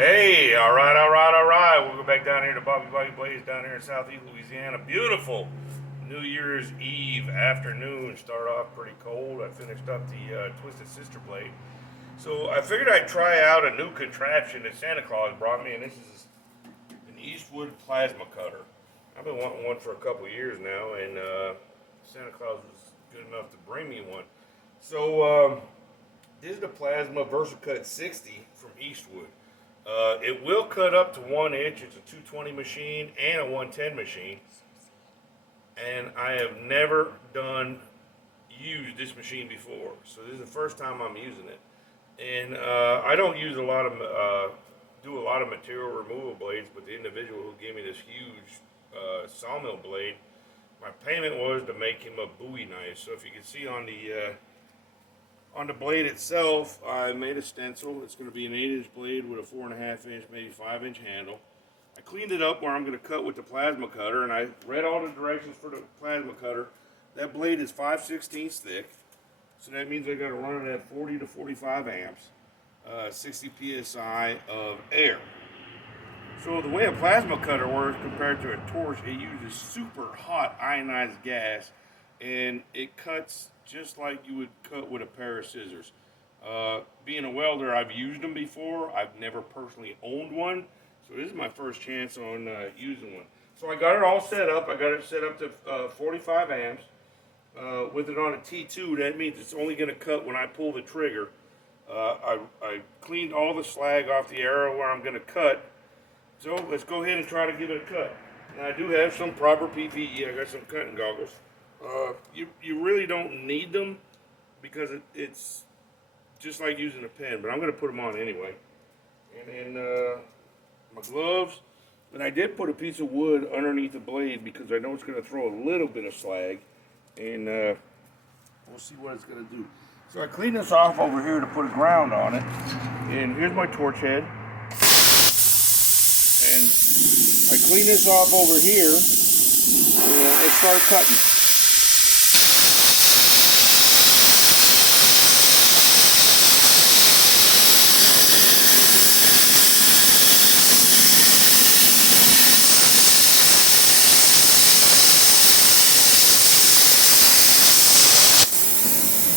Hey, all right. We'll go back down here to Bobby Blades down here in Southeast Louisiana. Beautiful New Year's Eve afternoon. Start off pretty cold. I finished up the Twisted Sister blade. So I figured I'd try out a new contraption that Santa Claus brought me, and this is an Eastwood plasma cutter. I've been wanting one for a couple years now, and Santa Claus was good enough to bring me one. So this is the Plasma VersaCut 60 from Eastwood. It will cut up to 1 inch. It's a 220 machine and a 110 machine. And I have never used this machine before. So this is the first time I'm using it. And I don't use do a lot of material removal blades, but the individual who gave me this huge sawmill blade, my payment was to make him a Bowie knife. So if you can see on the blade itself, I made a stencil. It's going to be an 8-inch blade with a 4.5-inch, maybe 5-inch handle. I cleaned it up where I'm going to cut with the plasma cutter, and I read all the directions for the plasma cutter. That blade is 5/16 thick, so that means I got to run it at 40 to 45 amps, 60 psi of air. So the way a plasma cutter works compared to a torch, it uses super hot ionized gas, and it cuts just like you would cut with a pair of scissors. Being a welder, I've used them before. I've never personally owned one, so this is my first chance on using one. So I got it all set up. I got it set up to 45 amps. With it on a T2, that means it's only going to cut when I pull the trigger. I cleaned all the slag off the area where I'm going to cut. So let's go ahead and try to give it a cut. Now I do have some proper PPE. I got some cutting goggles. You really don't need them because it's just like using a pen, but I'm going to put them on anyway. And then my gloves. And I did put a piece of wood underneath the blade because I know it's going to throw a little bit of slag. And we'll see what it's going to do. So I cleaned this off over here to put a ground on it. And here's my torch head. And I clean this off over here and start cutting.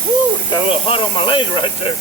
Woo, it got a little hot on my leg right there.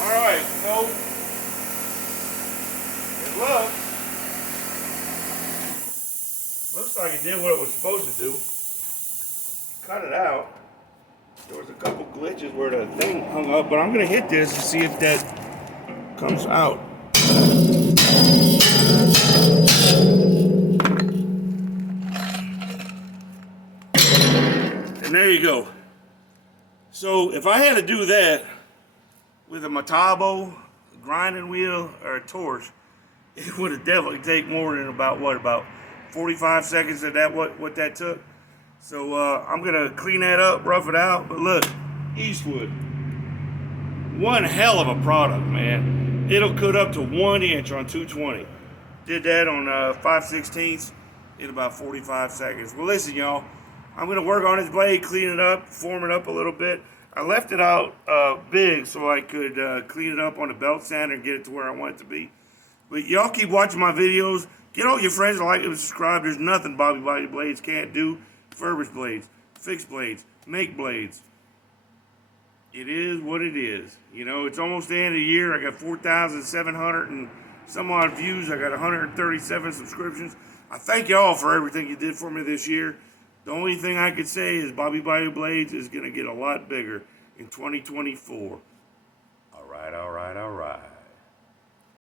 Alright, so it looks like it did what it was supposed to do. Cut it out. There was a couple glitches where the thing hung up, but I'm going to hit this to see if that comes out. And there you go. So if I had to do that with a Metabo, grinding wheel, or a torch, it would have definitely taken more than about 45 seconds of that what that took. So I'm gonna clean that up, rough it out. But look, Eastwood, one hell of a product, man. It'll cut up to 1 inch on 220. Did that on 5/16 in about 45 seconds. Well, listen, y'all, I'm gonna work on this blade, clean it up, form it up a little bit. I left it out big so I could clean it up on the belt sander and get it to where I want it to be. But y'all keep watching my videos. Get all your friends to like and subscribe. There's nothing Bobby Body Blades can't do. Furbish blades, fix blades, make blades. It is what it is. You know, it's almost the end of the year. I got 4,700 and some odd views. I got 137 subscriptions. I thank y'all for everything you did for me this year. The only thing I could say is Bobby Body Blades is going to get a lot bigger in 2024. All right, all right, all right.